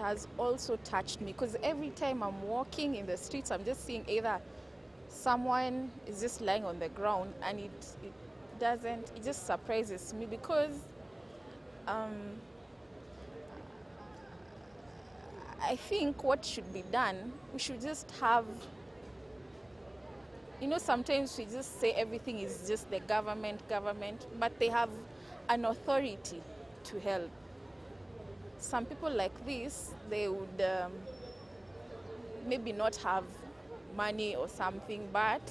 has also touched me, because every time I'm walking in the streets, I'm just seeing either someone is just lying on the ground, and it just surprises me, because I think what should be done, we should just have, sometimes we just say everything is just the government, but they have an authority to help. Some people like this, they would maybe not have money or something, but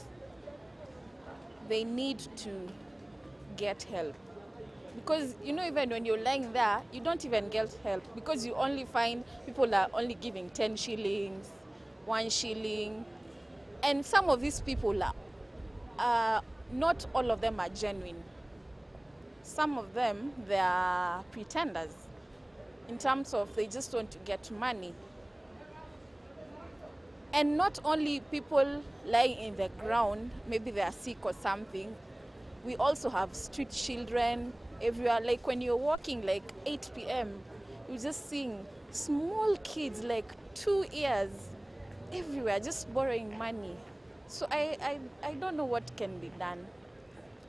they need to get help. Because, even when you're lying there, you don't even get help, because you only find people are only giving 10 shillings, 1 shilling. And some of these people not all of them are genuine. Some of them, they are pretenders, in terms of they just want to get money. And not only people lying in the ground, maybe they are sick or something. We also have street children everywhere. Like when you're walking like 8 p.m, you're just seeing small kids like 2 years everywhere just borrowing money. So I don't know what can be done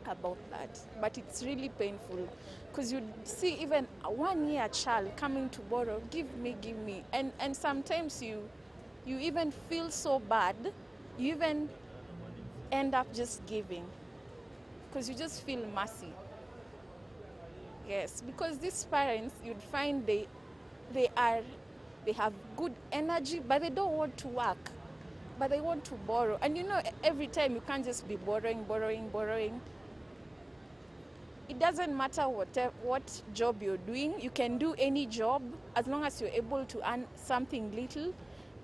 about that, but it's really painful, because you see even a 1-year child coming to borrow, give me, and sometimes you even feel so bad, you even end up just giving, because you just feel mercy. Yes, because these parents, you'd find they have good energy, but they don't want to work, but they want to borrow. And every time you can't just be borrowing. It doesn't matter what job you're doing. You can do any job as long as you're able to earn something little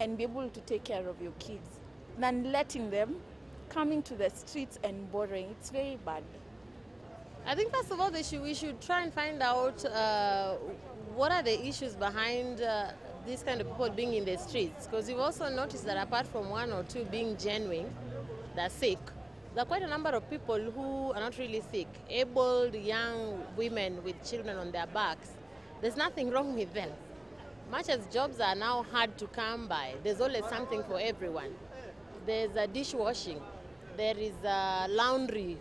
and be able to take care of your kids, than letting them coming to the streets and borrowing. It's very bad. I think first of all, we should try and find out what are the issues behind these kind of people being in the streets. Because we've also noticed that apart from 1 or 2 being genuine, they're sick, there are quite a number of people who are not really sick, able young women with children on their backs. There's nothing wrong with them. Much as jobs are now hard to come by, there's always something for everyone. There's dishwashing, there is laundry.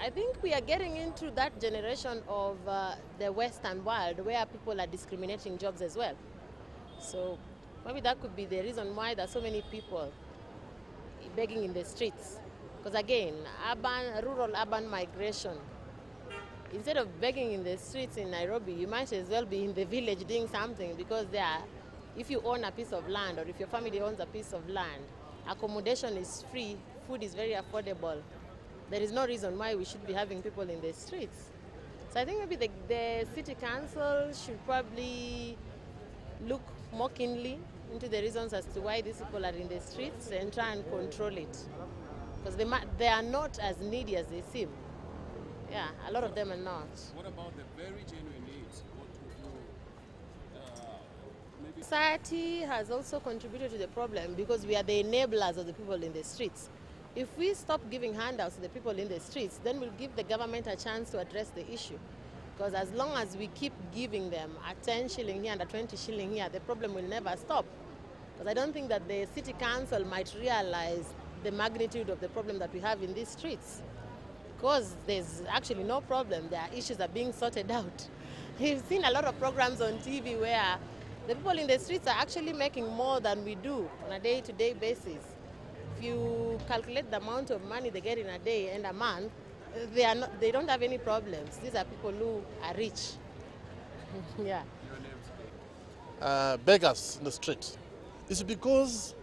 I think we are getting into that generation of the Western world where people are discriminating jobs as well. So maybe that could be the reason why there are so many people begging in the streets. Because again, rural-urban migration. Instead of begging in the streets in Nairobi, you might as well be in the village doing something, because if you own a piece of land, or if your family owns a piece of land, accommodation is free, food is very affordable. There is no reason why we should be having people in the streets. So I think maybe the city council should probably look more keenly into the reasons as to why these people are in the streets and try and control it. Because they are not as needy as they seem. Yeah, a lot of them are not. What about the very genuine needs? Maybe Society has also contributed to the problem, because we are the enablers of the people in the streets. If we stop giving handouts to the people in the streets, then we'll give the government a chance to address the issue. Because as long as we keep giving them a 10 shilling here and a 20 shilling here, the problem will never stop. Because I don't think that the city council might realize the magnitude of the problem that we have in these streets. Because there's actually no problem, their issues are being sorted out. We've seen a lot of programs on TV where the people in the streets are actually making more than we do on a day-to-day basis. If you calculate the amount of money they get in a day and a month, they don't have any problems. These are people who are rich. Yeah. Beggars in the street. It's because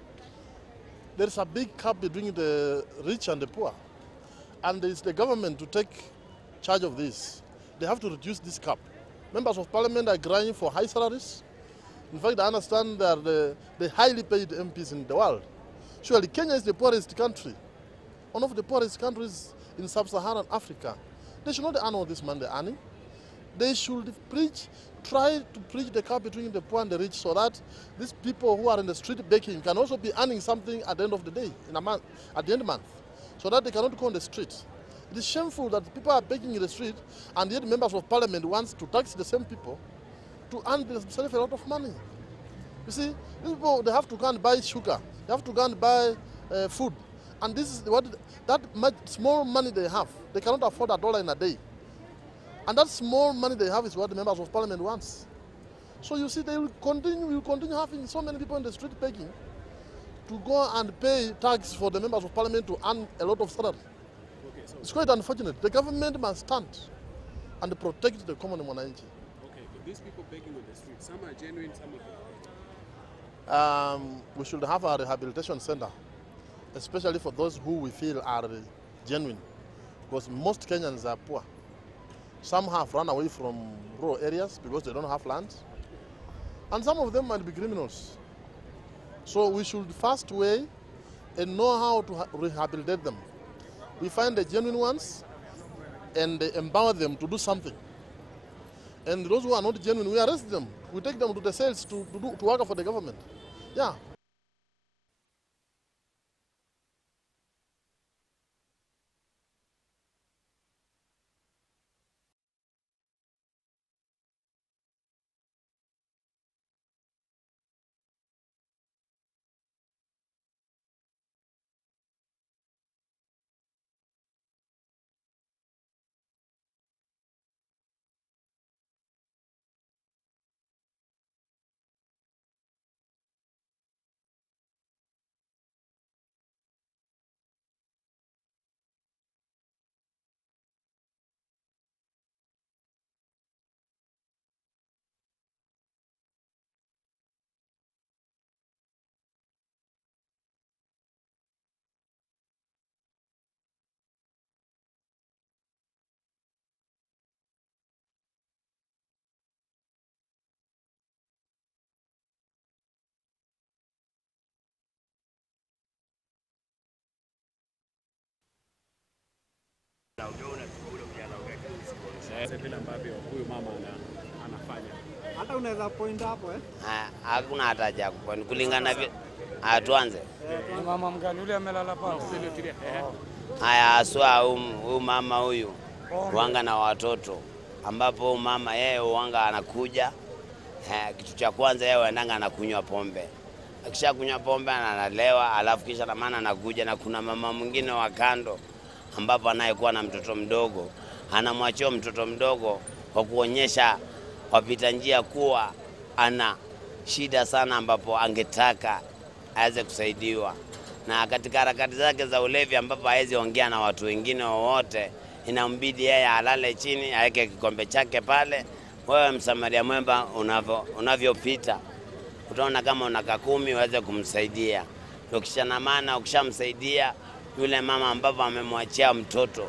there's a big gap between the rich and the poor. And it's the government to take charge of this. They have to reduce this gap. Members of parliament are crying for high salaries. In fact, I understand they are the highly paid MPs in the world. Surely Kenya is the poorest country, one of the poorest countries in sub-Saharan Africa. They should not earn all this money they're earning. They should try to preach the gap between the poor and the rich, so that these people who are in the street begging can also be earning something at the end of the day, in a month, at the end of the month, so that they cannot go on the street. It is shameful that people are begging in the street, and yet members of parliament want to tax the same people to earn themselves a lot of money. You see, these people, they have to go and buy sugar. They have to go and buy food. And this is what that much small money they have. They cannot afford $1 in a day. And that small money they have is what the members of parliament wants. So you see, they will continue having so many people in the street begging to go and pay tax for the members of parliament to earn a lot of salary. Okay, so It's quite unfortunate. The government must stand and protect the common mwananchi. okay, but these people begging on the street, some are genuine, some are fake. We should have a rehabilitation center, especially for those who we feel are genuine, because most Kenyans are poor. Some have run away from rural areas because they don't have land, and some of them might be criminals. So we should first weigh and know how to rehabilitate them. We find the genuine ones and empower them to do something. And those who are not genuine, we arrest them. We take them to the cells to work for the government. Yeah. Vile ambavyo huyu mama anafanya. Hata unaweza point hapo Hakuna hata haja kuponi kulingana tuanze. Ni mama mgani yule amelala pale? Haya aswa huyu mama huyu wanga na watoto, ambapo mama yeye wanga anakuja kitu cha kwanza yeye anaenda anakunywa pombe. Akisha kunywa pombe analewa, alafu kisha na maana anakuja, na kuna mama mwingine wa kando ambapo anayekuwa na mtoto mdogo, anamwachia mtoto mdogo kwa kuonyesha wapita njia kuwa ana shida sana, ambapo angetaka aweze kusaidiwa. Na katika harakati zake za ulevi, ambapo hawezi ongea na watu wengine wowote, inambidi yeye alale chini, aweke kikombe chake pale. Wewe msamaria mwema unavyopita, utaona kama unaka 10 uweze kumsaidia. Ukisha na maana ukishamsaidia yule mama ambapo amemwachia mtoto,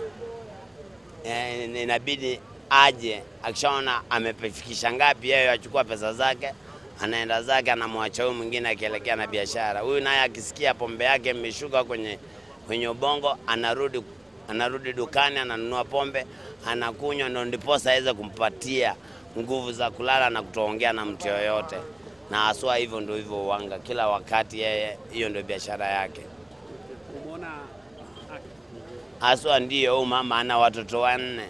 inabidi aje, akishaona amefikisha ngapi, yeye achukua pesa zake, anaenda zake, anamwacha huyu mwingine akielekea na biashara. Huyu naye akisikia pombe yake imeshuka kwenye ubongo, anarudi dukani, ananunua pombe, anakunywa, ndio ndiposa aweze kumpatia nguvu za kulala na kutoongea na mtu yoyote. Na aswa hivyo ndio hivyo wanga kila wakati, yeye hiyo ndio biashara yake. Umeona Aswa ndio huyu mama ana watoto 4,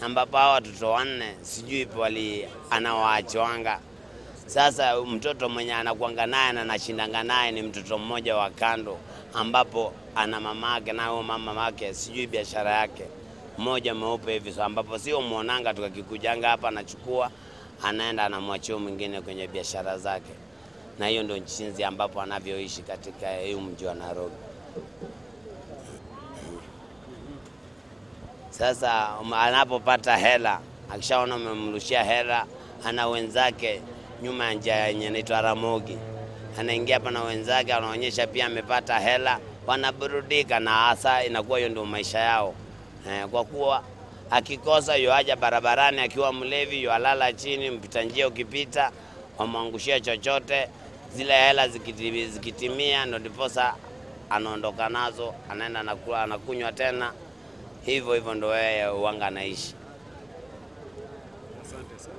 ambapo hao watoto 4 sijui pali anawaachwanga. Sasa mtoto mwenye anakuanga naye na anashindanga naye ni mtoto mmoja wa kando, ambapo ana mama yake, na huyo mama yake sijui biashara yake mmoja mweupe hivi, so ambapo sio muonanga tukakikujanga hapa, anachukua anaenda anamwachia mwingine kwenye biashara zake. Na hiyo ndio nchinzi ambapo anavyoishi katika huu mji wa Nairobi. Sasa anapopata hela, akishaona umemrushia hela, ana wenzake nyuma ya njia yenye inaitwa Ramogi, anaingia hapa na wenzake, anaonyesha pia amepata hela, wanaburudika, na hasa inakuwa hiyo ndio maisha yao. Kwa kuwa akikosa yoaja barabarani akiwa mlevi, yoalala chini, mpita njia ukipita wamwangushia chochote, zile hela zikitimia ndio ndiposa anaondoka nazo, anaenda nakula, anakunywa tena. Hivyo ndio yeye wanga anaishi. asante sana.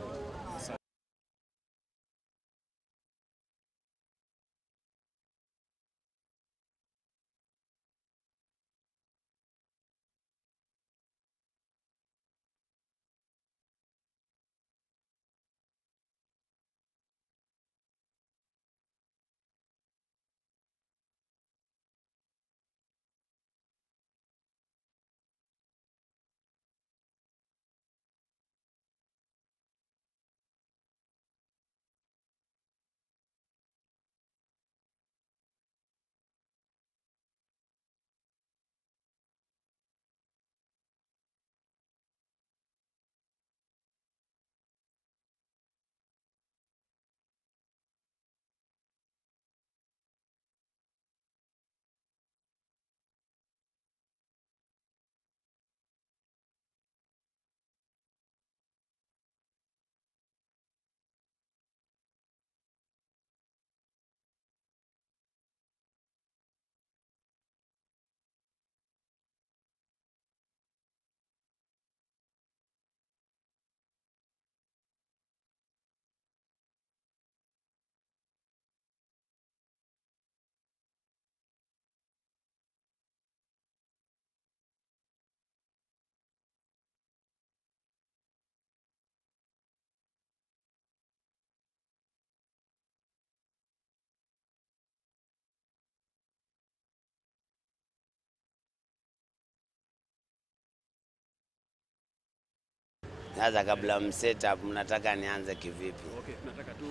Sasa kabla msetup mnataka nianze kivipi? Okay, nataka tu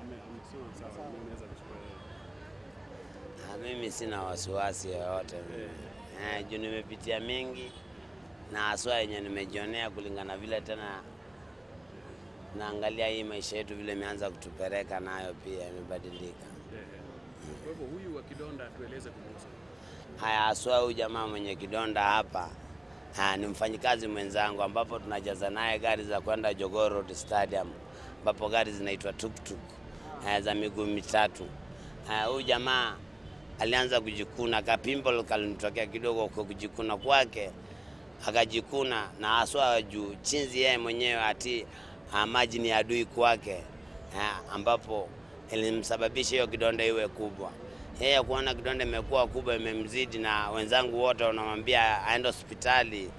amesema sasa unaweza kuchukua. Mimi sina wasiwasi yoyote. Juu nimepitia mengi na haswa yenye nimejionea kulingana vile tena naangalia hii maisha yetu vile imeanza kutupeleka nayo pia imebadilika. Kwa hivyo huyu wa kidonda tueleze kumhusu. Haya, haswa huyu jamaa mwenye kidonda hapa ni mfanyikazi mwenzangu ambapo tunajaza naye gari za kwenda Jogoo Road Stadium ambapo gari zinaitwa tuktuk za miguu mitatu. Huyu jamaa alianza kujikuna, kapimple kalimtokea kidogo kwa kujikuna kwake, akajikuna na haswa juu chinzi yeye mwenyewe ati maji ni adui kwake, ambapo ilimsababisha hiyo kidonda iwe kubwa. Yeye kuona kidonda imekuwa kubwa imemzidi na wenzangu wote wanamwambia aende hospitali,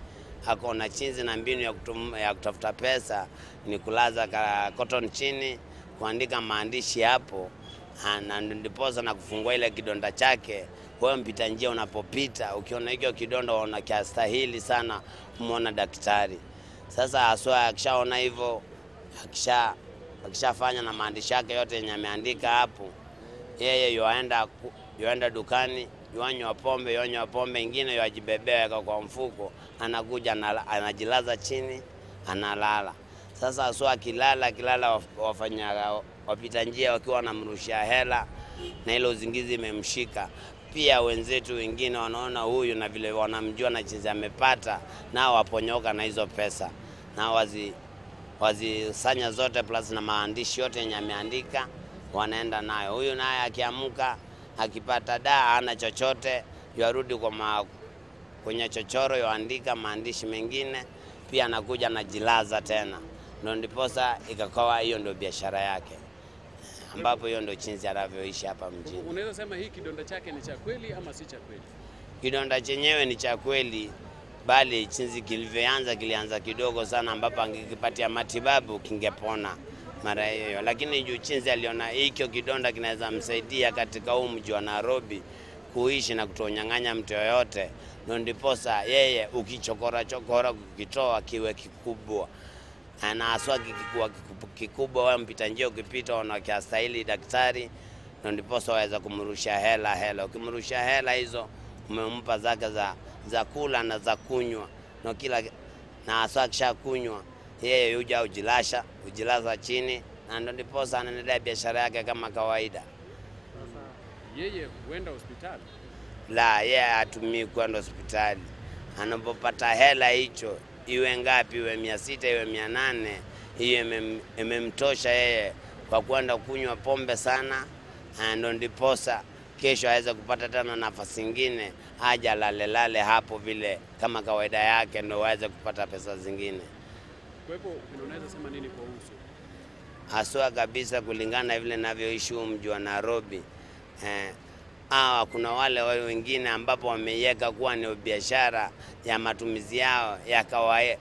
ako na chinzi na mbinu ya kutafuta pesa ni kulaza cotton chini, kuandika maandishi hapo na ndiposa na kufungua ile kidonda chake. Kwa hiyo mpita njia unapopita ukiona hiyo kidonda unakastahili sana kumuona daktari. Sasa haswa akishaona hivyo, akishafanya na maandishi yake yote yenye ameandika hapo, yeye yoenda dukani, yanywa pombe ingine yajibebea kwa mfuko, anakuja anajilaza chini, analala. Sasa haswa akilala wafanya wapita njia wakiwa wanamrushia hela na ile uzingizi imemshika. Pia wenzetu wengine wanaona huyu na vile wanamjua na jinsi amepata, nao waponyoka na hizo pesa. Na wazisanya zote plus na maandishi yote yenye ameandika wanaenda nayo. Huyu naye akiamka akipata hana chochote, yarudi kwenye chochoro yoandika maandishi mengine, pia anakuja anajilaza tena. Ndio ndiposa ikakawa hiyo ndio biashara yake, ambapo hiyo ndio chinzi anavyoishi hapa mjini. Unaweza sema hii kidonda chake ni cha kweli ama si cha kweli? Kidonda chenyewe ni cha kweli, bali chinzi kilianza kidogo sana, ambapo angekipatia matibabu kingepona mara hiyo. Lakini juu chinzi aliona hicho kidonda kinaweza msaidia katika huu mji wa Nairobi kuishi na kutonyang'anya mtu yoyote, ndio ndiposa yeye ukichokora kukitoa kiwe kikubwa. Na haswa kikikuwa kikubwa, wewe mpita njia ukipita unakastahili daktari, ndio ndiposa waweza kumrusha hela. Ukimrusha hela hizo umempa zake za kula na za kunywa, na haswa kisha kunywa yeye huja ujilaza chini, na ndio ndiposa anaendelea biashara yake kama kawaida. Yeye huenda hospitali? La, yeye hatumii kwenda hospitali. Anapopata hela hicho, iwe ngapi, iwe 600 iwe 800, hiyo imemtosha yeye kwa kwenda kunywa pombe sana, ndio ndiposa kesho aweze kupata tena nafasi nyingine aje lale hapo vile kama kawaida yake, ndio aweze kupata pesa zingine. Kwa hivyo unaweza sema nini kwa uso? Haswa kabisa kulingana vile ninavyoishi mji wa Nairobi, kuna wale wengine ambapo wameiweka kuwa ni biashara ya matumizi yao ya kawaida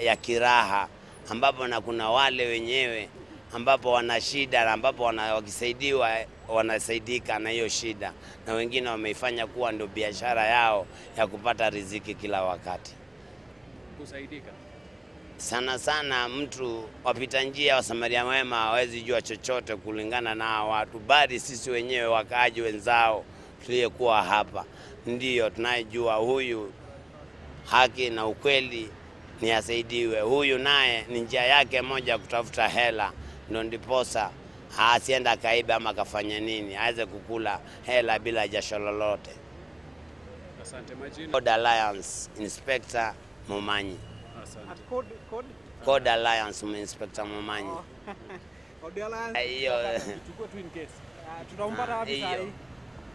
ya kiraha, ambapo na kuna wale wenyewe ambapo wana shida na ambapo wakisaidiwa wanasaidika na hiyo shida, na wengine wameifanya kuwa ndio biashara yao ya kupata riziki kila wakati. Kusaidika sana mtu wapita njia wa Samaria wema hawezi jua chochote kulingana na watu, bali sisi wenyewe wakaaji wenzao tuliyekuwa hapa ndio tunayejua huyu haki na ukweli ni asaidiwe. Huyu naye ni njia yake moja kutafuta hela, ndio ndiposa asienda kaiba ama kafanya nini, aweze kukula hela bila jasho lolote. Asante. Majina? Code Alliance Inspector Momanyi. Asante. Code Alliance Inspector Momanyi. Code Alliance. Hiyo Chukua tu in case. Tutampata wapi sasa?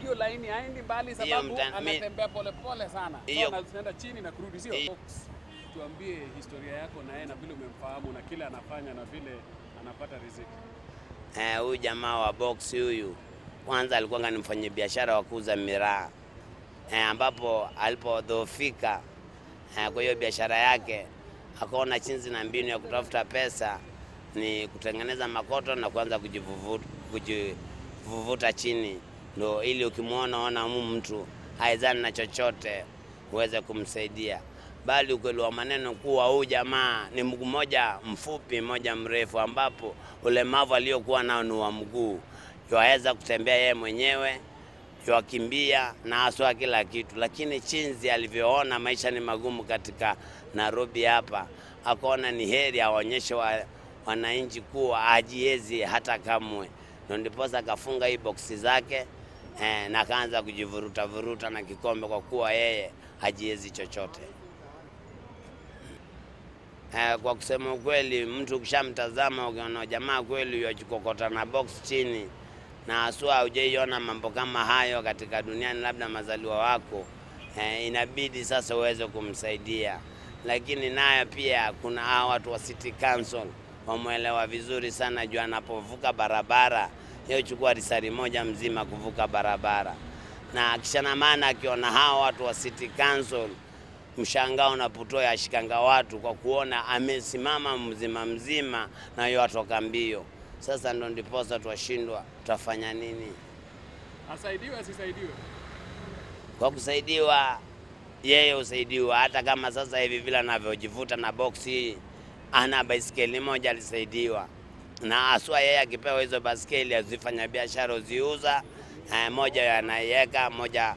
Hiyo laini haendi mbali sababu anatembea pole sana. So anaenda chini na kurudi, sio? Tuambie historia yako na yeye na vile umemfahamu na kile anafanya na vile anapata riziki. Huyu jamaa wa box huyu kwanza alikuwa ni mfanyabiashara wa kuuza miraa, ambapo alipodhoofika kwa hiyo biashara yake akaona chinzi na mbinu ya kutafuta pesa ni kutengeneza makoto na kuanza kujivuvuta chini, ndio ili ukimwona ona mtu haizani na chochote uweze kumsaidia. bali ukweli wa maneno kuwa huyu jamaa ni mguu mmoja mfupi mmoja mrefu, ambapo ulemavu aliokuwa nao ni wa mguu. Yaweza kutembea yeye mwenyewe, yakimbia na haswa kila kitu, lakini chinzi alivyoona maisha ni magumu katika Nairobi hapa, akaona ni heri aonyeshe wananchi kuwa hajiezi hata kamwe. Ndipo akafunga hii boksi zake na kaanza kujivuruta na kikombe, kwa kuwa yeye hajiezi chochote. Kwa kusema ukweli, mtu ukishamtazama ukiona jamaa kweli yajikokota na box chini, na haswa hujaiona mambo kama hayo katika duniani, labda mazaliwa wako, inabidi sasa uweze kumsaidia. Lakini naye pia kuna hawa watu wa City Council wamuelewa vizuri sana, juu anapovuka barabara yeye chukua risari moja mzima kuvuka barabara. Na kishana maana akiona hawa watu wa City Council, mshangao unapotoa ashikanga watu kwa kuona amesimama mzima na yeye atoka mbio. Sasa ndo ndiposa tuwashindwa tutafanya nini? Asaidiwe asisaidiwe? Kwa kusaidiwa, yeye usaidiwa. Hata kama sasa hivi vile anavyojivuta na boksi, ana baisikeli moja alisaidiwa. Na aswa yeye akipewa hizo baisikeli azifanya biashara uziuza, moja anaiweka, moja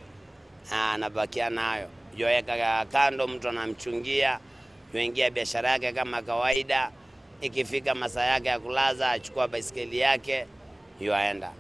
anabakia nayo. Yoeka kando, mtu anamchungia, yoingia biashara yake kama kawaida. Ikifika masaa yake ya kulaza, achukua baisikeli yake, yoaenda.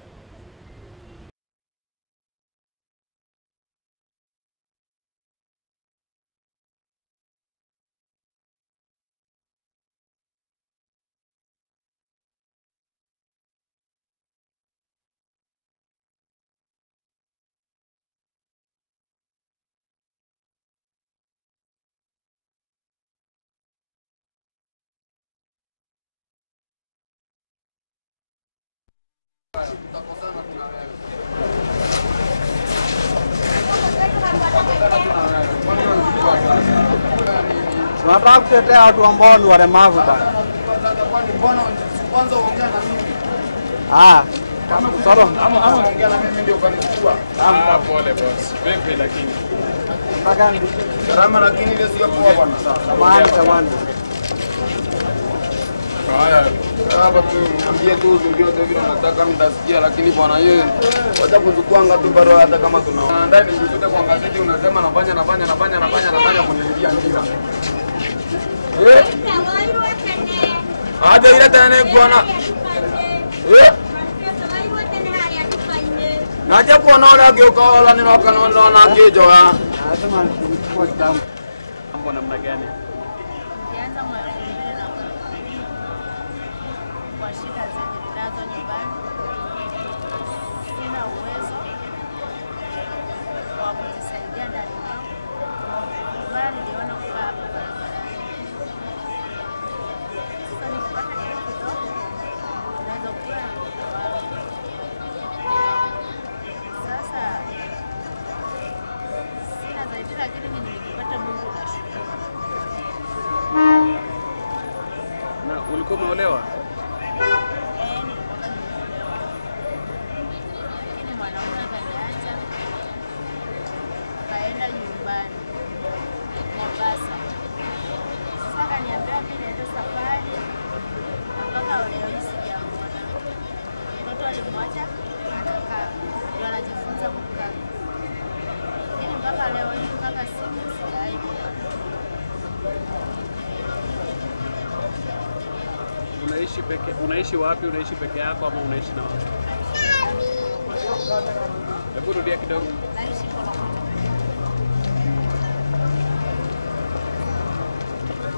Tunataka kutetea watu ambao ni walemavu bana. Mbona kwanza ongea na mimi? Solomon. Ama ongea na mimi ndio kanichukua. Pole boss. Vipi lakini? Mpaka Gharama lakini ile sio poa bwana. Tamani. Haya, hapa tu ambie tu vyote vile nataka mtasikia, lakini bwana yeye wacha kuchukua ngapi bado, hata kama tuna ndani nijute kwa gazeti unasema nafanya kuniingia njia. Hata ile tena bwana. Naja kuona wale ageuka wala ninaona agejo ah. Anasema ni kitambo. Mambo namna gani? Ulikuwa umeolewa? Lakini mwanaume kaniacha kaenda nyumbani Mombasa. Sasa kaniambia mimi naenda safari mpaka leo hii sijamuona. Mtoto alimwacha anakaa, ndio anajifunza kukaa. Lakini mpaka leo hii mpaka simu sijaiona. Unaishi wapi? Unaishi peke yako ama unaishi na watu? Hebu rudia kidogo. Naishi kwa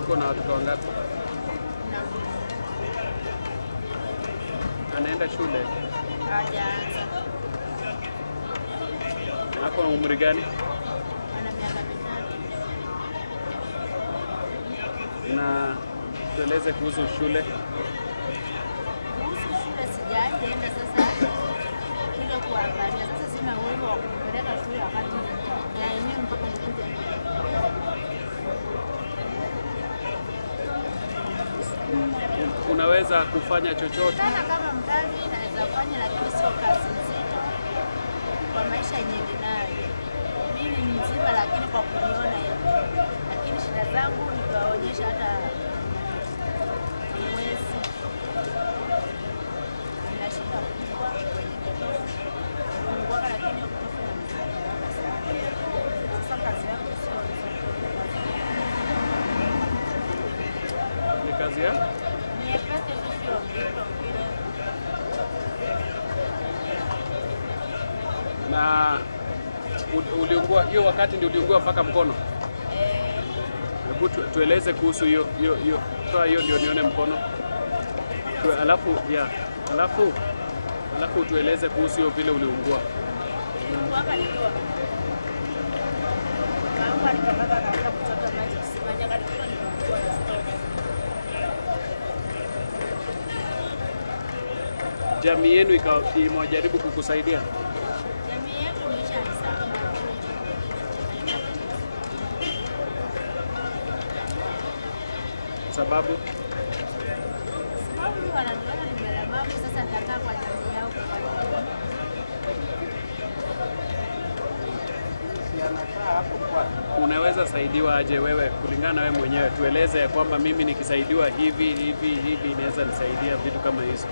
Uko na watoto wangapi? Anaenda shule? hajaanza. Ako na umri gani? Ana miaka 3. Na tueleze kuhusu shule. Kuhusu shule sijaenda sasa. Kuja kuangalia. Sasa sina uwezo wa kupeleka shule wakati ya yenyewe mpaka nikuje. Unaweza kufanya chochote? Sana kama mzazi naweza fanya, lakini sio kazi nzito kwa maisha yenyewe ninayo. Mimi ni mzima lakini kwa kuniona hivi. Lakini shida Na uliungua hiyo wakati ndio uliungua mpaka mkono? Hebu tueleze kuhusu hiyo. Toa hiyo ndio nione mkono. Alafu tueleze kuhusu hiyo vile uliungua. Jamii yenu imejaribu kukusaidia? Jamii yetu imeshanisaidia. Sababu wananiona ni mlemavu, sasa nitakaa kwa jamii yao kufanya. Unaweza saidiwa aje wewe kulingana na wewe mwenyewe? Tueleze ya kwamba mimi nikisaidiwa hivi inaweza nisaidia vitu kama hizo.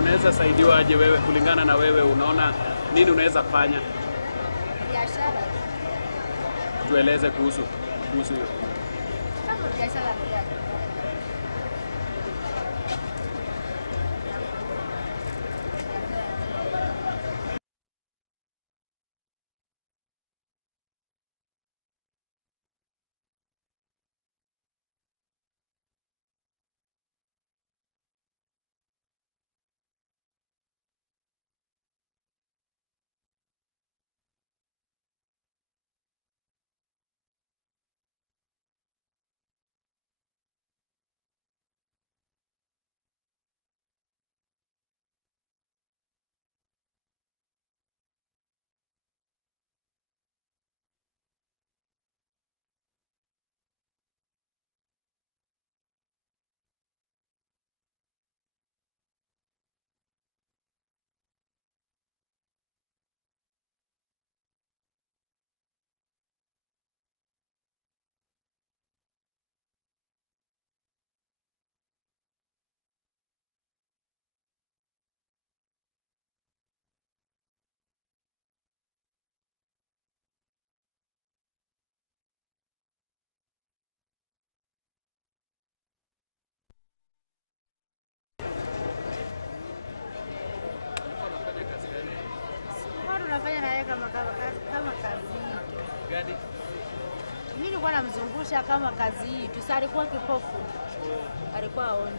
Unaweza saidiwa aje wewe kulingana na wewe, unaona nini unaweza fanya? Biashara. Tueleze kuhusu hiyo. Kama biashara pia. Tunafanya naye kama kazi gani? Mimi nilikuwa namzungusha kama kazi hii, alikuwa kipofu. Alikuwa aoni.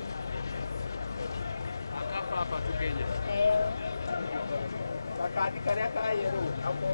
Akafa hapa tu Kenya. Wakati karea kaya hapo.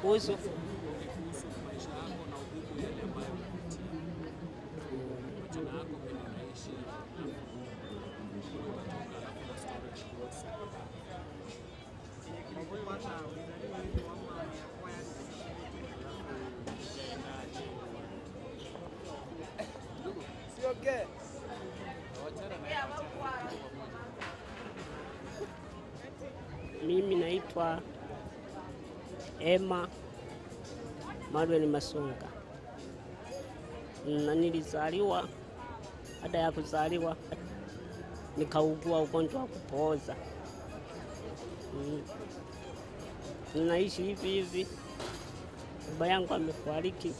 Kuhusu maisha yako na ugumu yale ambayo unapitia. Majina yako penye unaishi mimi naitwa Emma Manuel Masunga. Na nilizaliwa, baada ya kuzaliwa nikaugua ugonjwa wa kupooza. Ninaishi hivi hivi. Baba yangu amefariki.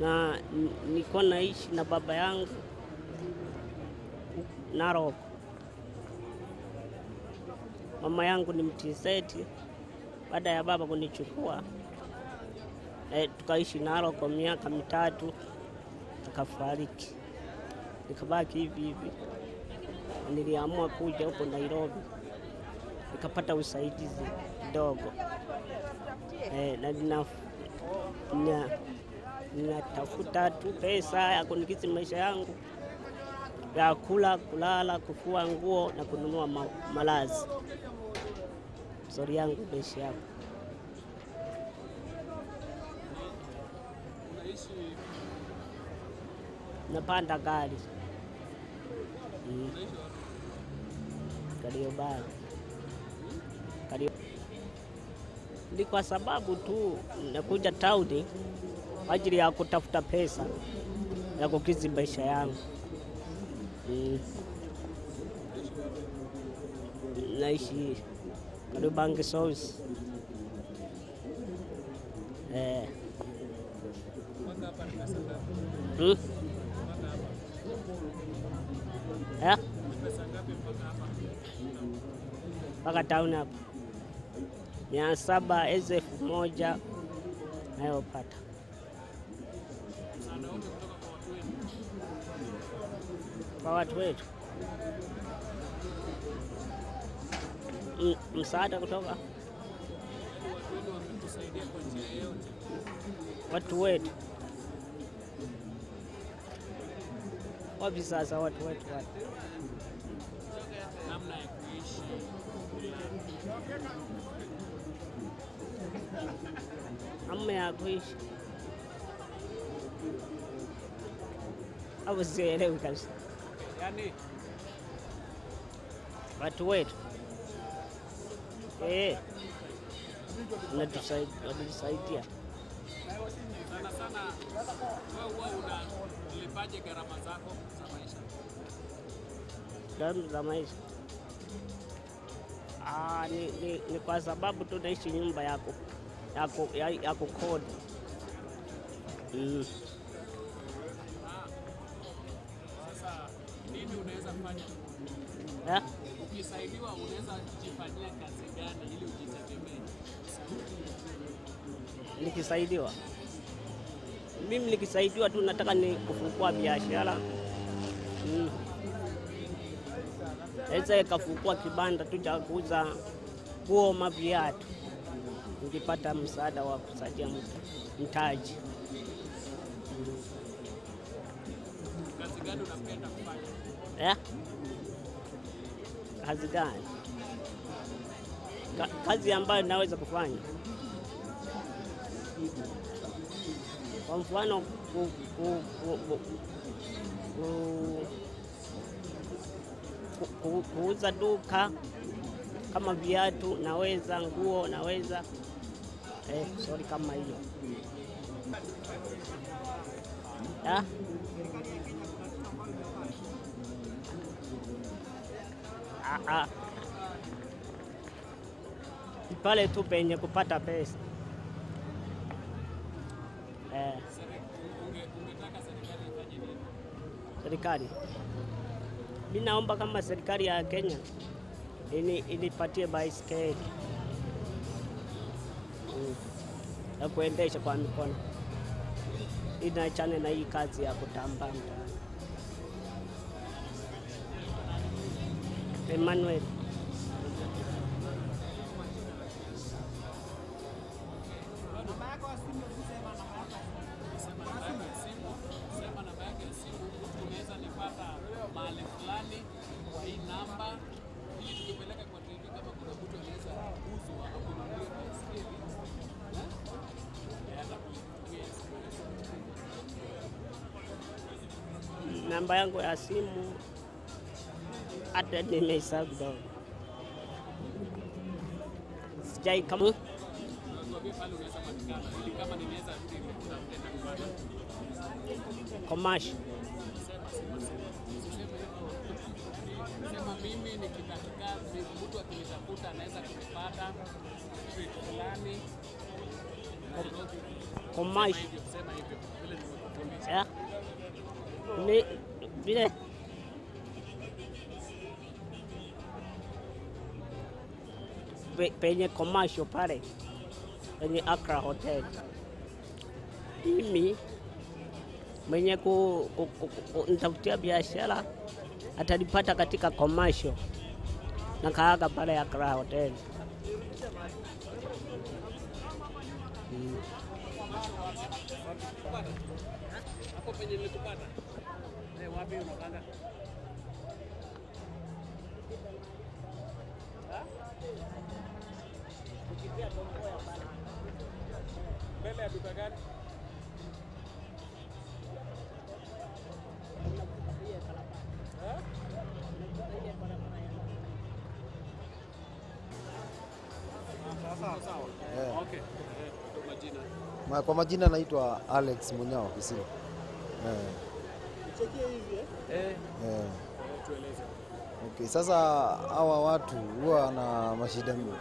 Na niko naishi na baba yangu Nairobi. Mama yangu ni mtizeti. Baada ya baba kunichukua, tukaishi Nairobi kwa miaka 3, akafariki. Nikabaki hivi hivi. Niliamua kuja huko Nairobi. Nikapata usaidizi kidogo. Na ninatafuta tu pesa ya kunikidhi maisha yangu, ya kula, kulala, kufua nguo na kununua malazi. Stori yangu beshi hapo. Napanda gari. Ni kwa sababu tu nakuja tauni kwa ajili ya kutafuta pesa ya kukidhi maisha yangu. Naishi By Solomon mpaka town hapa 700,000 nayopata. Kwa watu wetu msaada kutoka watu wetu. Wapi sasa watu wetu wapi? namna ya kuishi. Namna ya kuishi au sielewi kabisa. Yaani watu wetu wanatusaidia sana sana. Wewe huwa unalipaje gharama zako za maisha? Gharama za maisha ni kwa sababu tunaishi nyumba ya kukodi. Sasa nini unaweza fanya? Ukisaidiwa unaweza jifanyia kazi gani ili ujitegemee? Nikisaidiwa, mimi nikisaidiwa tu nataka ni kufungua biashara. Eza ikafungua kibanda tu cha kuuza nguo na viatu. Nikipata msaada wa kusaidia mtaji. Kazi gani unapenda kufanya? Kazi gani? Kazi ambayo naweza kufanya. Kwa mfano kuuza duka kama viatu naweza, nguo naweza, sorry kama hiyo. Pale tu penye kupata pesa. Ungetaka serikali ifanye nini? Serikali, mimi naomba kama serikali ya Kenya inipatie baiskeli. ya kuendesha kwa mikono. Inaachana na hii kazi ya kutambaa mtaani. Emmanuel. Namba yangu ya simu hata nimehesabu kidogo. Sijai kama Komash. Sema mimi nikitaka mtu akinitafuta anaweza kunipata street fulani. Komash. Sema hivyo vile nimekufundisha. Yeah. Ni vile penye commercial pale penye Accra Hotel. Mimi mwenye nitafutia biashara atanipata katika commercial na kaaga pale Accra Hotel. Hapo penye nilikupata. Wapi unapanga? Mbele ya duka gani? Okay. Kwa majina naitwa Alex Munyao Kisini. Tueleze. Okay, sasa hawa watu huwa na mashida mingi.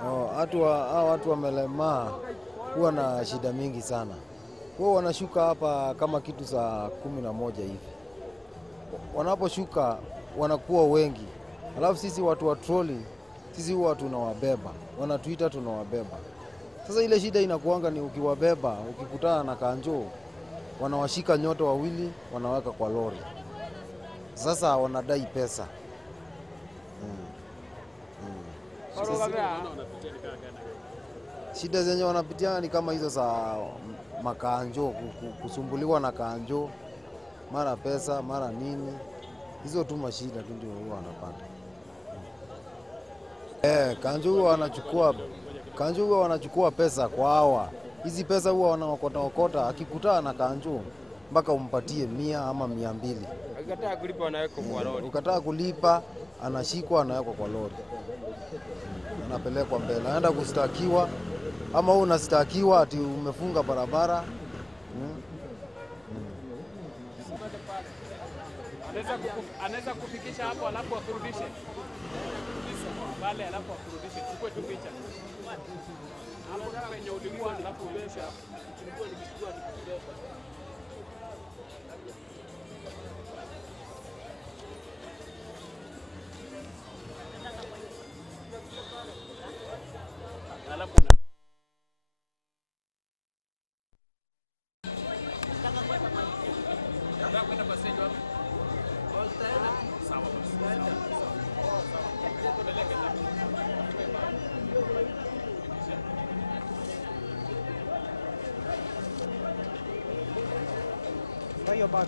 Hawa watu wamelemaa huwa na shida mingi sana. Wao wanashuka hapa kama kitu saa 11 hivi. Wanaposhuka wanakuwa wengi. Alafu sisi watu wa troli, sisi huwa tunawabeba. Wanatuita tunawabeba. Sasa ile shida inakuanga ni ukiwabeba, ukikutana na kanjo, wanawashika nyote wawili, wanaweka kwa lori. Sasa wanadai pesa. Shida zenye wanapitia ni kama hizo za makanjo, kusumbuliwa na kanjo, mara pesa, mara nini. Hizo tu mashida tu ndio huwa wanapata. Kanjo huwa wanachukua pesa kwa hawa. Hizi pesa huwa wanaokota, akikutana na kanjo mpaka umpatie 100 ama 200. Akikataa kulipa anawekwa kwa lori. Ukataa kulipa anashikwa anawekwa kwa lori. Anapelekwa mbele. Anaenda kustakiwa ama wewe unastakiwa ati umefunga barabara. Anaweza kufikisha hapo alafu akurudishe. Pale alafu akurudishe. Chukue tu picha. Hapo penye ulikuwa alafu urudishe hapo. Your bag.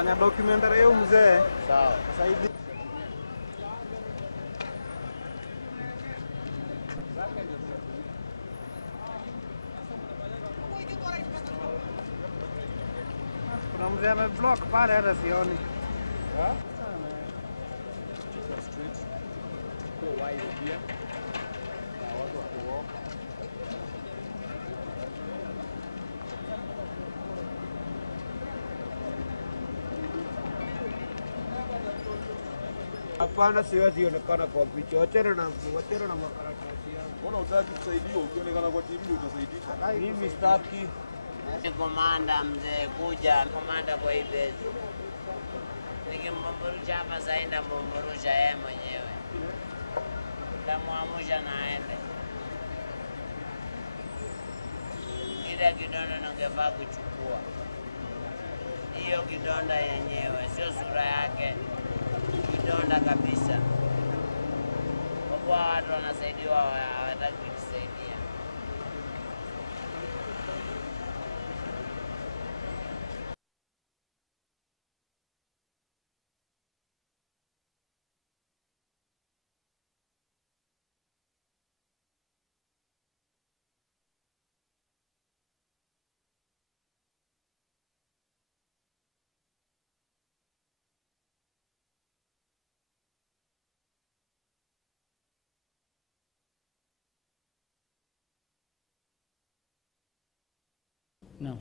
Tutafanya documentary hiyo mzee. Sawa. Saidi. Kuna mzee ameblock pale hata sioni. Hapana, siwezi onekana kwa picha. Wachana na makaratasi yangu. Mbona utaki kusaidiwa? Ukionekana kwa TV utasaidika. Mimi sitaki. Komanda mzee, kuja komanda kwa hii base. Nikimwamurusha hapa sasa ndamwamurusha yeye mwenyewe. Ndamwamusha na aende. Kile kidonda ningefaa kuchukua. Hiyo kidonda yenyewe, sio sura yake. Kidonda kabisa. Kwa kuwa watu wanasaidiwa hawataki kujisaidia. No.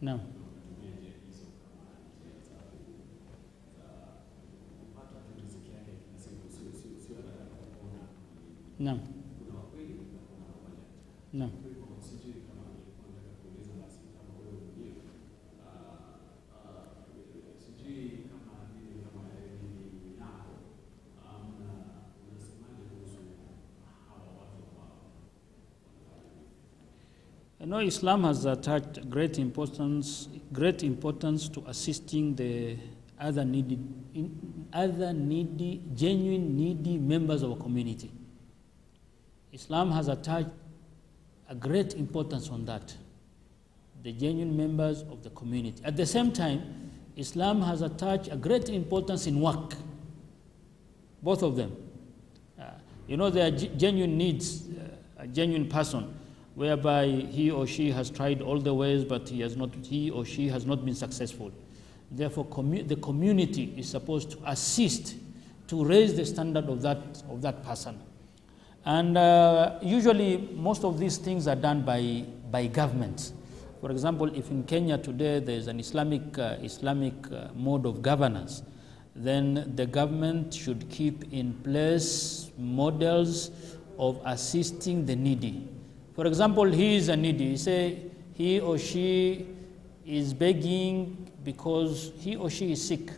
No. No. No. You know, Islam has attached great importance to assisting the genuine needy members of a community. Islam has attached a great importance on that, the genuine members of the community. At the same time, Islam has attached a great importance in work, both of them. You know, there are genuine needs, a genuine person, whereby he or she has tried all the ways, but he or she has not been successful. Therefore, the community is supposed to assist to raise the standard of that person. And usually, most of these things are done by governments. For example, if in Kenya today there is an Islamic mode of governance, then the government should keep in place models of assisting the needy. For example, he is a needy. Say he or she is begging because he or she is sick.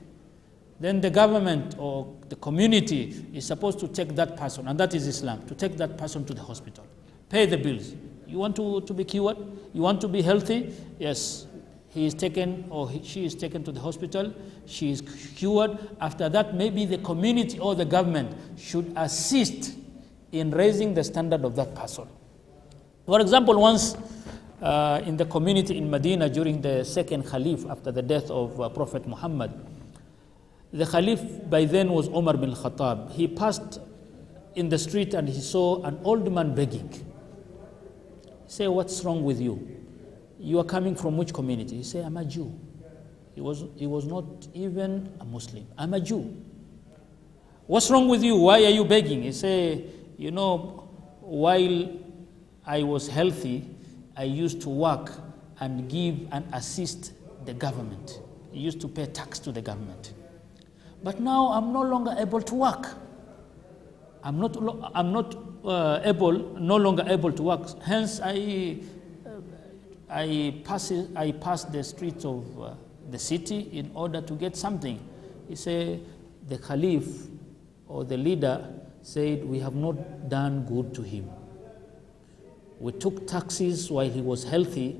Then the government or the community is supposed to take that person, and that is Islam, to take that person to the hospital, pay the bills. You want to be cured? You want to be healthy? Yes. He is taken or she is taken to the hospital. She is cured. After that, maybe the community or the government should assist in raising the standard of that person. For example, once in the community in Medina during the second Caliph after the death of Prophet Muhammad, the Caliph by then was Umar bin Khattab. He passed in the street and he saw an old man begging. He said, "What's wrong with you? You are coming from which community?" He said, "I'm a Jew." He was not even a Muslim. "I'm a Jew." "What's wrong with you? Why are you begging?" He said, "You know, while I was healthy, I used to work and give and assist the government. I used to pay tax to the government. But now I'm no longer able to work. I'm no longer able to work. Hence, I pass the streets of the city in order to get something." He said, the Caliph or the leader said, "We have not done good to him. We took taxes while he was healthy,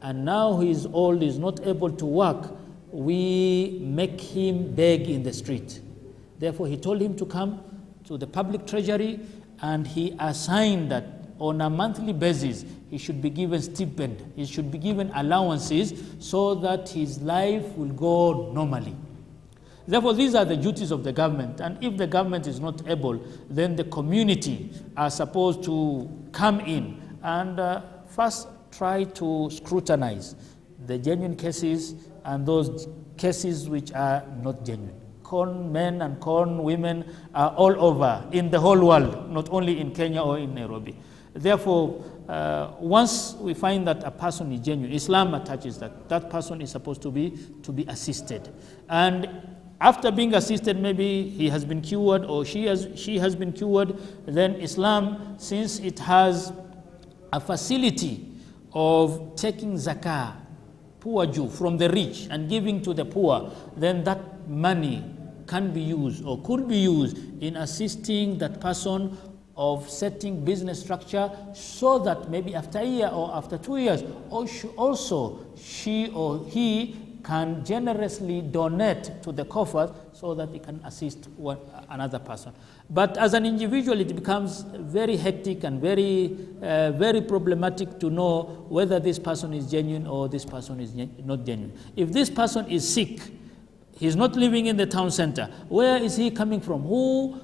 and now he is old, is not able to work. We make him beg in the street." Therefore, he told him to come to the public treasury, and he assigned that on a monthly basis, he should be given stipend, he should be given allowances so that his life will go normally. Therefore, these are the duties of the government, and if the government is not able, then the community are supposed to come in and first try to scrutinize the genuine cases and those cases which are not genuine. Con men and con women are all over in the whole world, not only in Kenya or in Nairobi. Therefore, once we find that a person is genuine, Islam attaches that person is supposed to be assisted. And after being assisted, maybe he has been cured or she has been cured, then Islam, since it has a facility of taking zakah, poor Jew, from the rich and giving to the poor, then that money can be used or could be used in assisting that person of setting business structure, so that maybe after a year or after 2 years, also she or he can generously donate to the coffers so that it can assist another person. But as an individual, it becomes very hectic and very problematic to know whether this person is genuine or this person is not genuine. If this person is sick, he's not living in the town center, where is he coming from? Who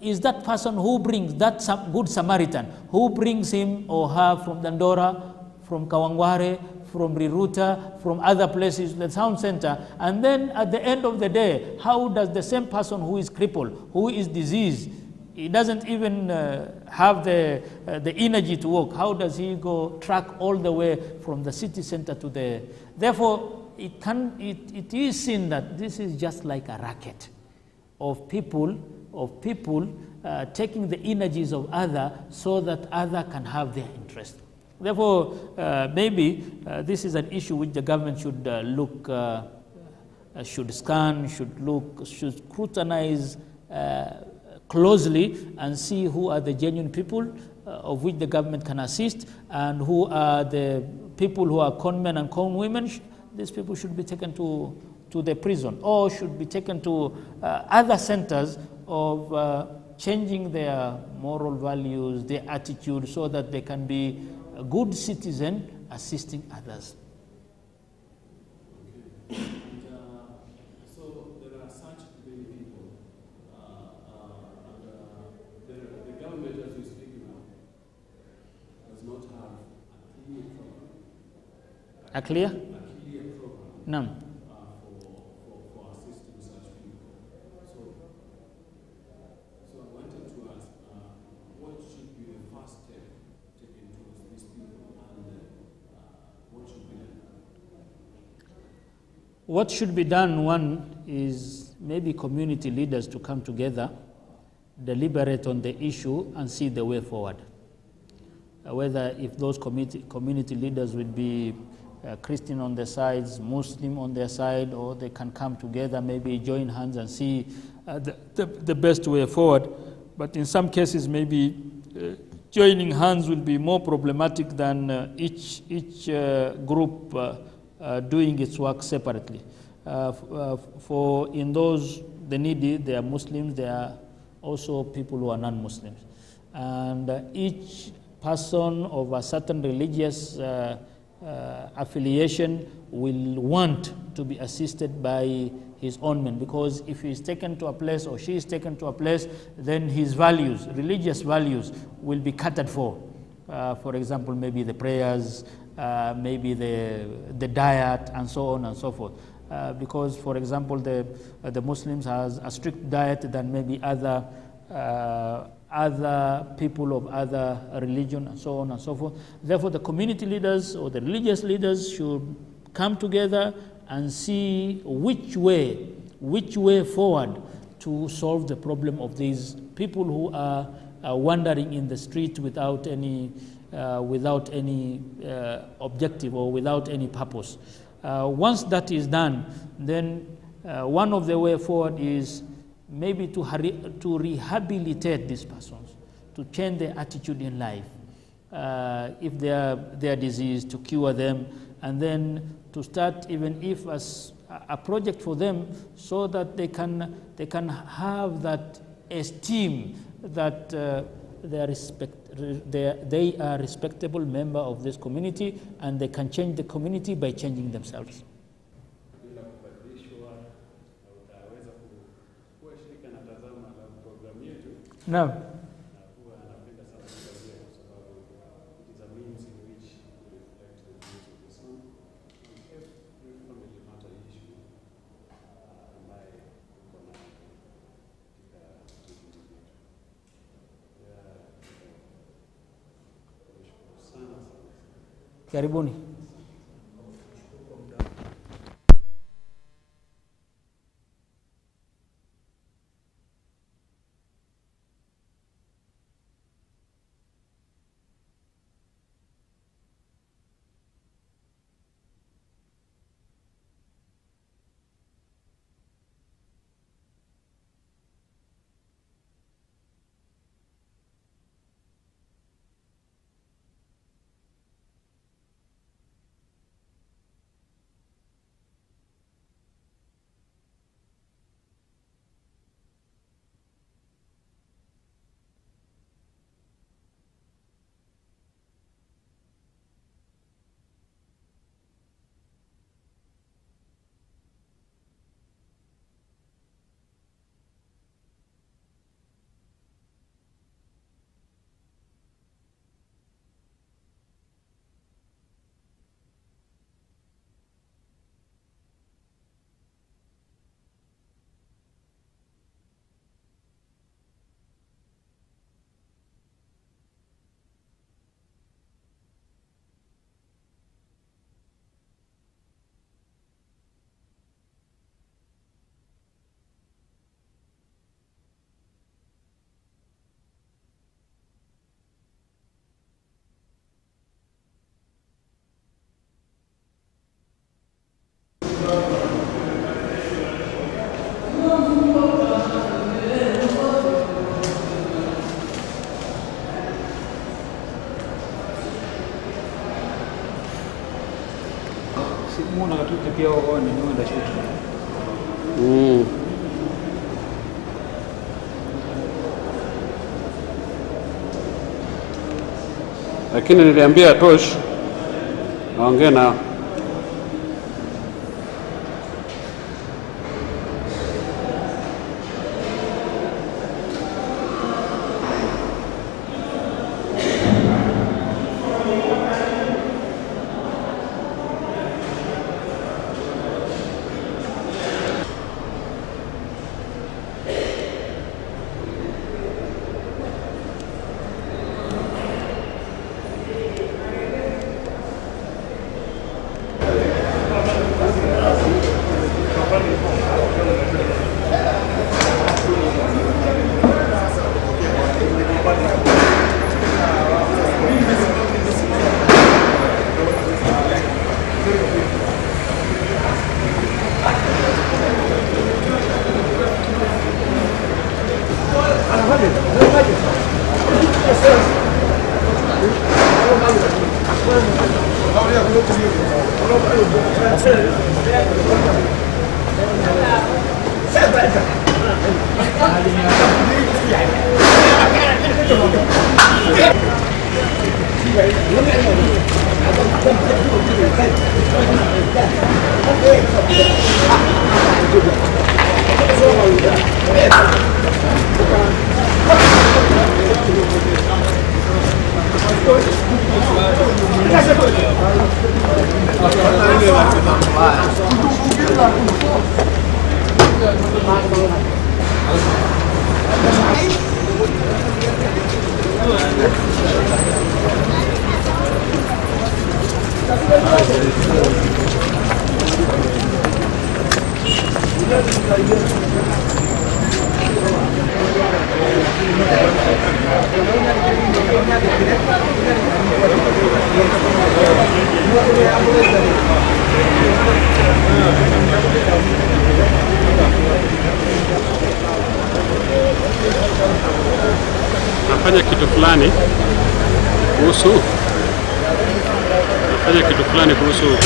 is that person who brings that good Samaritan, who brings him or her from Dandora, from Kawangware, from Riruta, from other places, the town center, and then at the end of the day, how does the same person who is crippled, who is diseased, he doesn't even have the energy to walk, how does he go track all the way from the city center to the... Therefore, it is seen that this is just like a racket of people taking the energies of other so that other can have their interest. Therefore, maybe this is an issue which the government should look, should scan, should scrutinize closely and see who are the genuine people of which the government can assist, and who are the people who are con men and con women. These people should be taken to the prison or should be taken to other centers of changing their moral values, their attitude, so that they can be a good citizen assisting others. So there are such many people, and the government, as we speak now, does not have a clear program. A clear? A clear program. None. For assisting such people. So I wanted to ask, what should be the first step taken towards these people, and what should be done? What should be done, one, is maybe community leaders to come together, deliberate on the issue, and see the way forward. Whether if those community leaders would be Christian on their sides, Muslim on their side, or they can come together, maybe join hands and see the best way forward. But in some cases, maybe joining hands will be more problematic than each group doing its work separately. For in those, the needy, they are Muslims, there are also people who are non-Muslims. And each person of a certain religious affiliation will want to be assisted by his own men, because if he is taken to a place or she is taken to a place, then his values, religious values, will be catered for. For example, maybe the prayers, maybe the diet, and so on and so forth. Because, for example, the Muslims has a strict diet than maybe other people of other religion, and so on and so forth. Therefore, the community leaders or the religious leaders should come together and see which way forward to solve the problem of these people who are wandering in the street without any objective or without any purpose. Once that is done, then one of the way forward is maybe to rehabilitate these persons, to change their attitude in life. If they are diseased, to cure them, and then to start, even if as a project for them, so that they can have that esteem that they are they are respectable member of this community, and they can change the community by changing themselves. Naam. Karibuni. Muona watoto pia wao ni wanda shule. Lakini niliambia Tosh naongea na nafanya kitu fulani kuhusu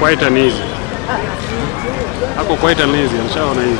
quite uneasy. Ako quite uneasy, alishaona hivi.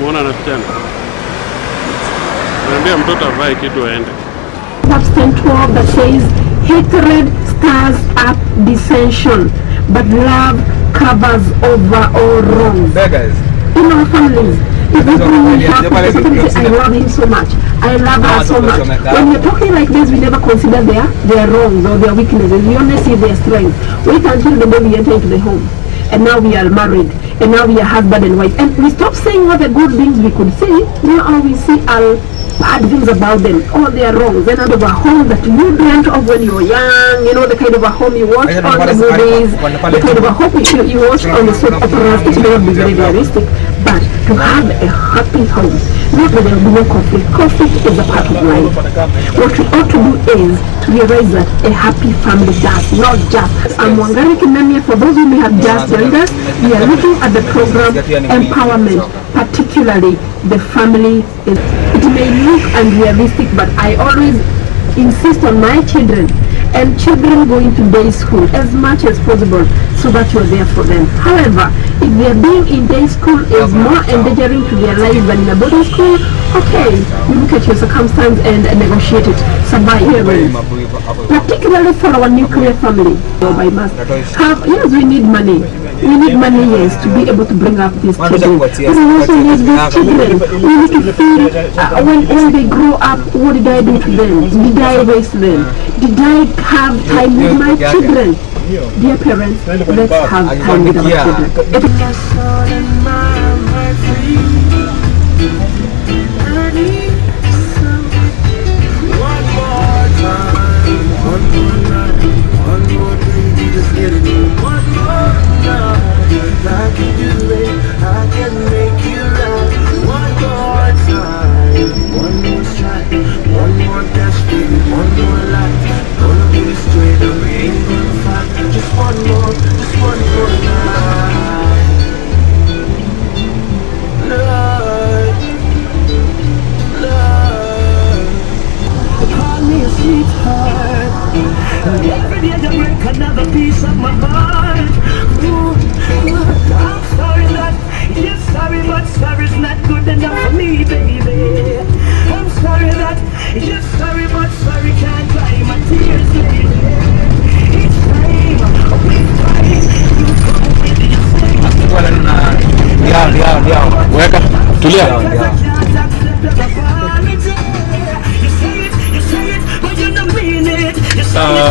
Muona na kijana. Naambia mtoto avae kitu aende. Chapter 12 that says hatred stirs up dissension, but love covers over all wrongs. Beggars. In our families, if we really have to I love him so much. I love her so much. When we're talking like this, we never consider their wrongs or their weaknesses. We only see their strength. Wait until the day we enter into the home. And now we are married, and now we are husband and wife, and we stop saying all the good things we could say. Now all we see are bad things about them, all their wrongs. Then out of a home that you dreamt of when you were young, you know, the kind of a home you watched on the movies, the kind of a home you watched on the soap operas. It may not be very realistic, but to have a happy home, not that there will be no conflict. Conflict is a part of life. What we ought to do is to realize that a happy family does, not just. I'm Wangari Kimemia. For those who may have just joined us, we are looking at the program Empowerment, particularly the family. It may look unrealistic, but I always insist on my children and children going to day school as much as possible so that you're there for them. However, if their being in day school is more endangering to their lives than in a boarding school, okay, you look at your circumstance and negotiate it, survive. Particularly for our nuclear family, by mass. Yes, we need money. We need money, yes, to be able to bring up these children. But we also need these children. We need to feel when they grow up, what did I do to them? Did I raise them? Did I have time with my children? Dear parents, let's have time with our children. I can do it, I can make you laugh. One more time, one more shot, one more dash, baby, one more life. Gonna be straight and we ain't gonna fight. Just one more night. Love, love. Call me a sweetheart. Every day you break another piece of my heart. Ooh. I'm sorry that you're sorry, but sorry's not good enough for me, baby. I'm sorry that you're sorry, but sorry can't dry my tears, baby. Each time we fight, you come with your same. Weka, tulia.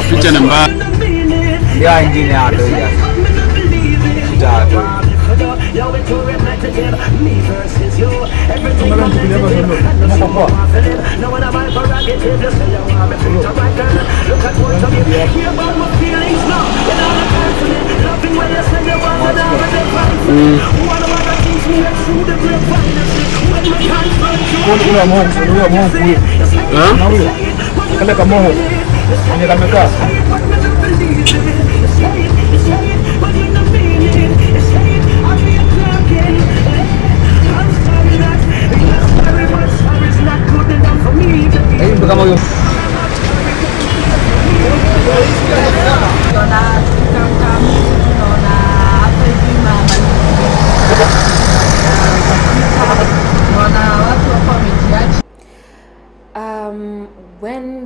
Picha namba. Ya ingine hapo ya. For me.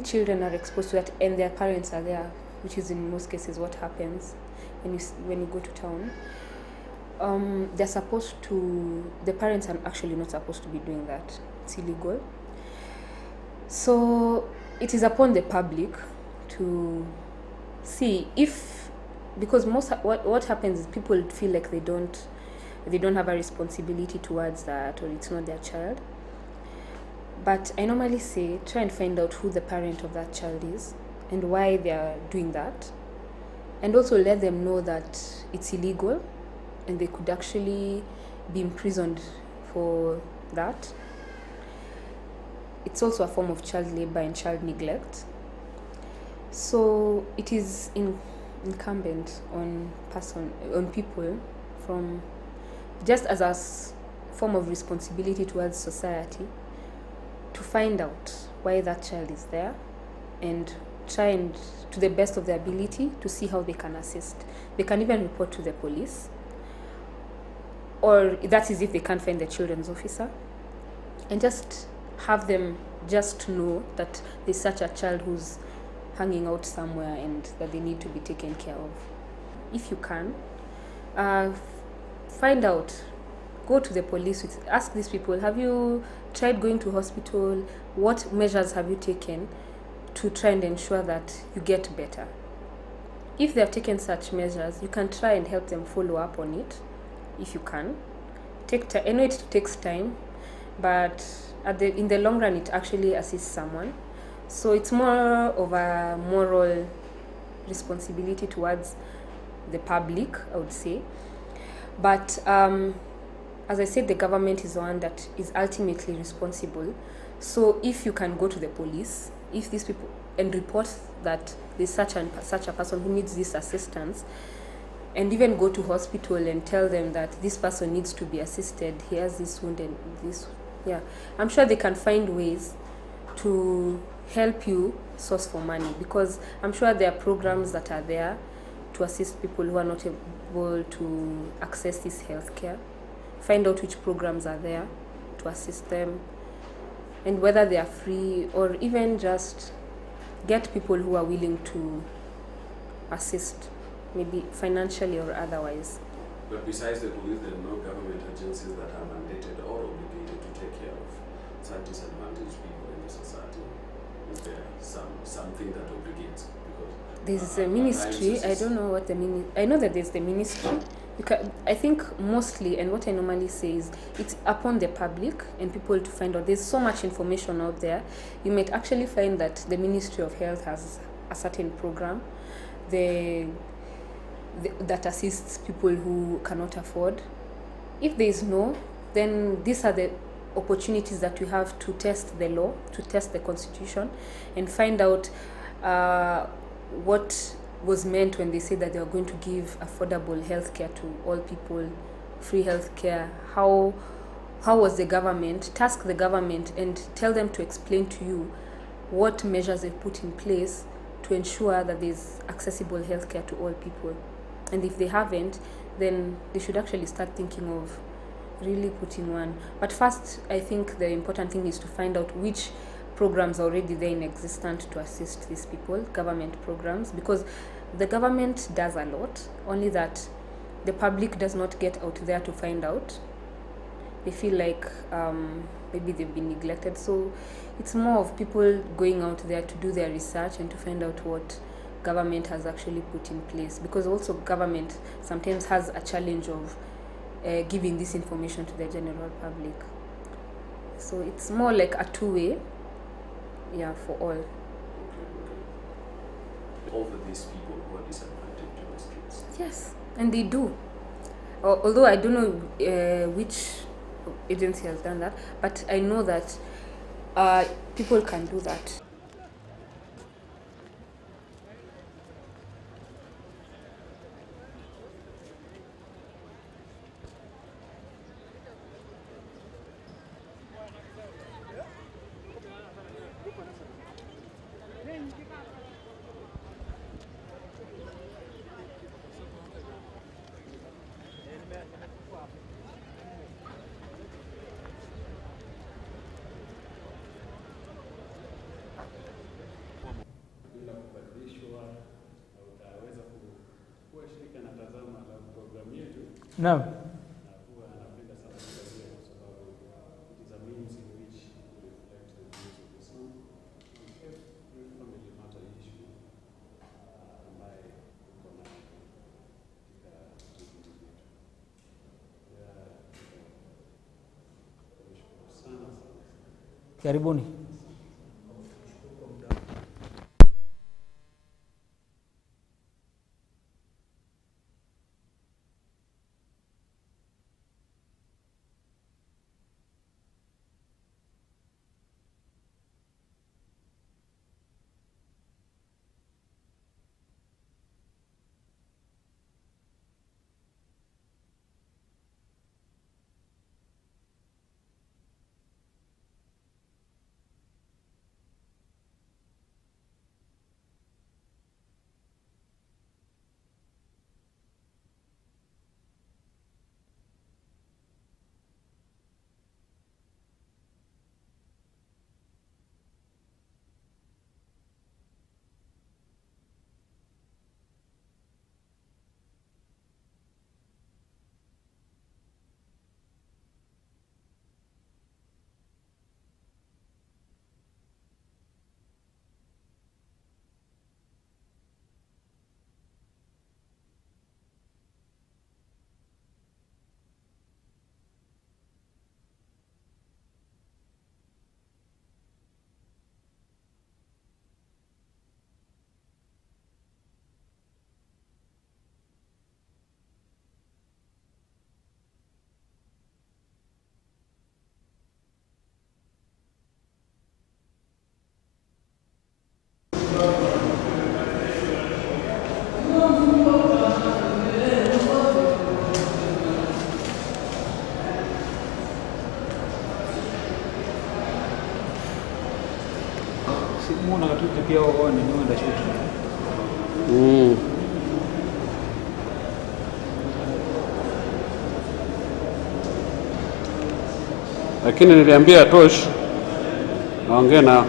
children are exposed to that and their parents are there, which is in most cases what happens when you go to town, the parents are actually not supposed to be doing that. It's illegal. So it is upon the public to see if, because what happens is people feel like they don't have a responsibility towards that, or it's not their child. But I normally say try and find out who the parent of that child is and why they are doing that, and also let them know that it's illegal and they could actually be imprisoned for that. It's also a form of child labor and child neglect. So it is incumbent on people, from just as a form of responsibility towards society, to find out why that child is there and try and, to the best of their ability, to see how they can assist. They can even report to the police, or that is if they can't find the children's officer, and just have them just know that there's such a child who's hanging out somewhere and that they need to be taken care of. If you can, find out, go to the police, ask these people, have you tried going to hospital? What measures have you taken to try and ensure that you get better? If they have taken such measures, you can try and help them follow up on it, if you can. I know it takes time, but in the long run, it actually assists someone. So it's more of a moral responsibility towards the public, I would say. But as I said, the government is the one that is ultimately responsible. So if you can go to the police, if these people, and report that there's such a person who needs this assistance, and even go to hospital and tell them that this person needs to be assisted, he has this wound and this, I'm sure they can find ways to help you source for money, because I'm sure there are programs that are there to assist people who are not able to access this healthcare. Find out which programs are there to assist them, and whether they are free, or even just get people who are willing to assist, maybe financially or otherwise. But besides the police, there are no government agencies that are mandated or obligated to take care of such disadvantaged people in the society. Is there something that obligates? Because there's a ministry. I don't know what the I know that there's the ministry. I think mostly, and what I normally say is, it's upon the public and people to find out. There's so much information out there. You might actually find that the Ministry of Health has a certain program that assists people who cannot afford. If there is no, then these are the opportunities that you have to test the law, to test the constitution, and find out what was meant when they said that they were going to give affordable healthcare to all people, free healthcare. How was the government? Task the government and tell them to explain to you what measures they put in place to ensure that there's accessible healthcare to all people. And if they haven't, then they should actually start thinking of really putting one. But first, I think the important thing is to find out which programs are already there in existence to assist these people, government programs, because the government does a lot, only that the public does not get out there to find out. They feel like maybe they've been neglected. So it's more of people going out there to do their research and to find out what government has actually put in place, because also government sometimes has a challenge of giving this information to the general public. So it's more like a two-way, for all. Over these people who are disadvantaged in the streets. Yes, and they do. Although I don't know which agency has done that, but I know that people can do that. Naam. Karibuni. Muona katuke pia wao ni ndio ndio shoot. Lakini niliambia Tosh naongea na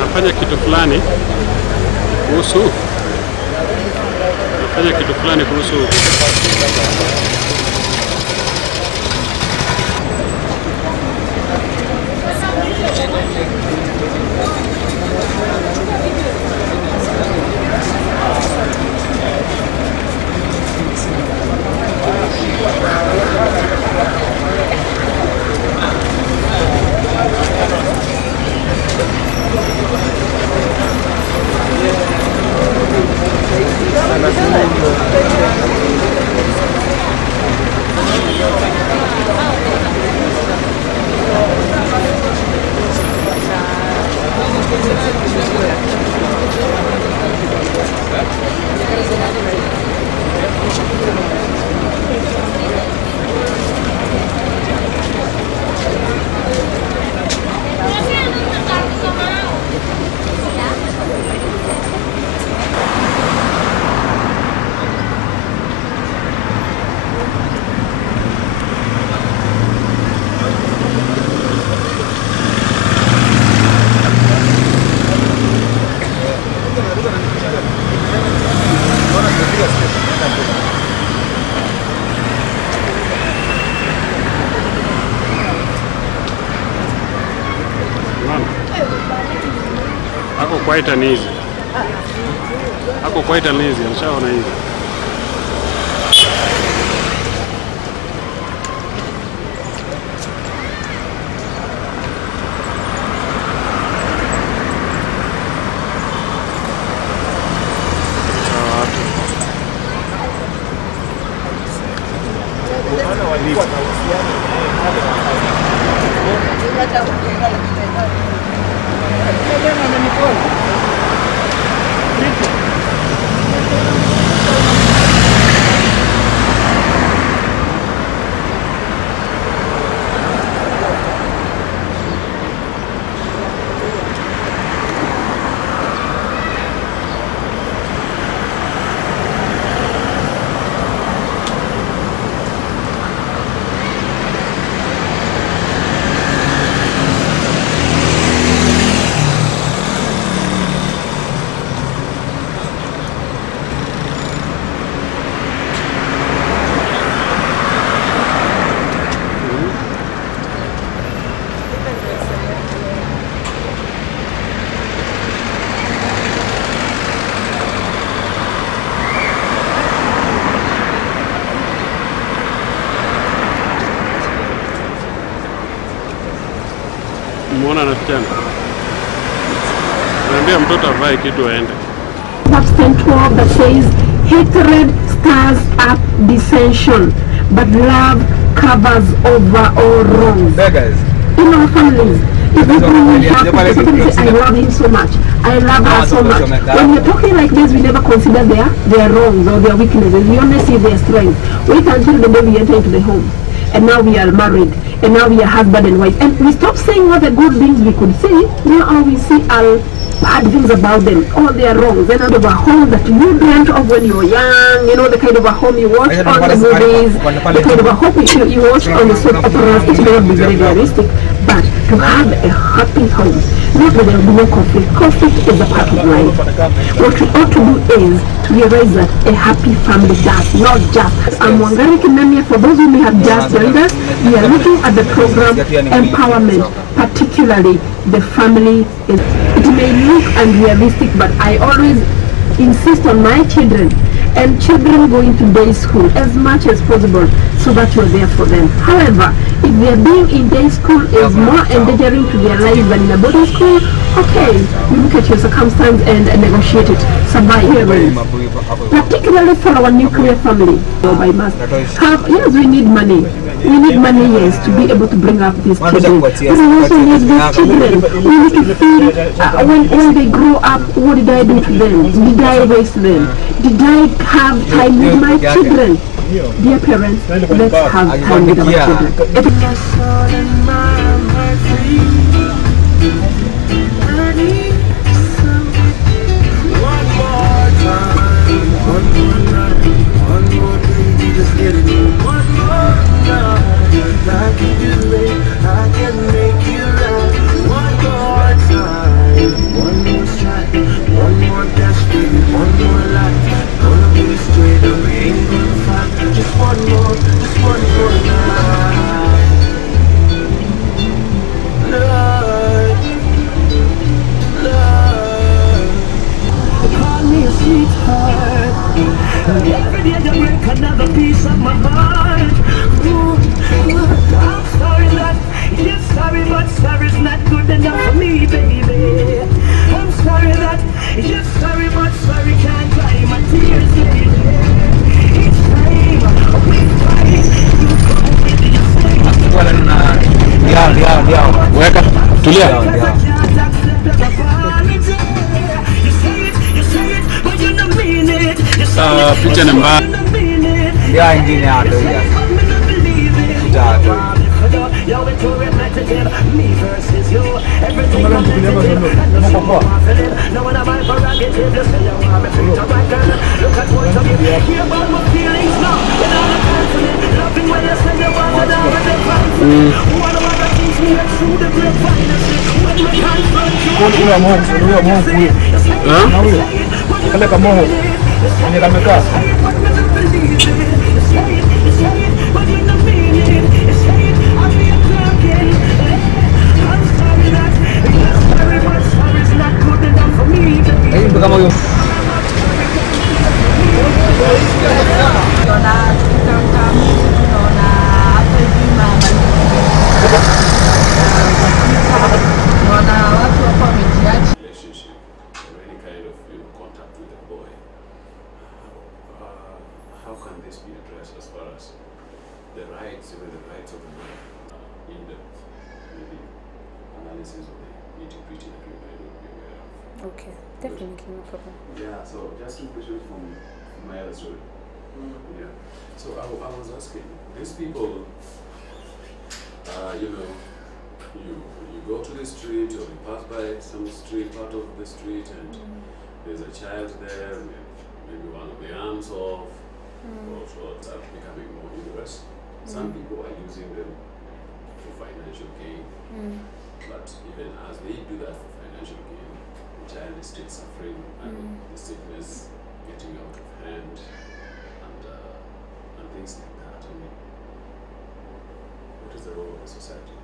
nafanya kitu fulani kuhusu quite an easy. Ako quite an easy, alishaona hivi. Muona na kijana. Naambia mtoto avae kitu aende. That's 10:12 that says hatred stirs up dissension, but love covers over all wrongs. Beggars. In our families, if we have I love him so much, I love her so much. When we're talking like this, we never consider their wrongs or their weaknesses. We only see their strength. Wait until the day we enter into the home. And now we are married, and now we are husband and wife, and we stop saying all the good things we could say. Now all we see are bad things about them, all their wrongs. Then out of a home that you dreamt of when you were young, you know, the kind of a home you watched on the movies, the kind of a home you watched on the soap operas. It may not be very realistic, but to have a happy home, not that there will be no conflict. Conflict is a part of life. What we ought to do is to realize that a happy family does, not just. I'm Wangari Kimemia. For those who may have just joined us, we are looking at the program Empowerment, particularly the family. It may look unrealistic, but I always insist on my children and children going to day school as much as possible so that you're there for them. However, if their being in day school is more endangering to their lives than in a boarding school, okay, you look at your circumstance and negotiate it, survive. Particularly for our nuclear family, by mass. Yes, we need money. We need money, yes, to be able to bring up these children. But we also need these children. We need to feel when they grow up, what did I do to them? Did I raise them? Did I have time with my children? Dear parents, let's have time with our children. I can do it, I can make you right. One more time, one more strike, one more dash, baby, one more life. Gonna be straight and we ain't gonna fight. Just one more night. Love, love. They call me a sweetheart. Every day they break another piece of my heart. Ooh. I'm sorry that you're sorry, but sorry's not good enough for me, baby. I'm sorry that you're sorry, but sorry can't dry my tears, baby. Each time we fight, you come with your say. Weka, tulia. You say it, but you don't mean it. Picha ni mbaya. Ndio ingine hapo ya. Yo, we two repetitive, me versus you. Everything I'm no one am I prerogative. You say you want me to treat you right, girl. Look at what you give me. Hear about my feelings now. You're not confident. Loving when you say you want to down with the confident. One of the things we went through the grapevine. When we confront you. Kuna Mungu huyo. Na huyo. Kaleka moho. Kwenye kameka. For me, mtu kama huyo. How can this be addressed as far as the rights, even the rights of the man, in-depth maybe analysis of the nitty-gritty that we might not be aware of? Okay, definitely, no problem. Yeah, so just two questions from my other story. Yeah. So I was asking, these people, you know, you go to the street or you pass by some street, part of the street, and there's a child there with maybe one of the arms off, or shorts are becoming more numerous. Some people are using them for financial gain, but even as they do that for financial gain, the child is still suffering and the sickness getting out of hand and things like that. I mean, what is the role of the society?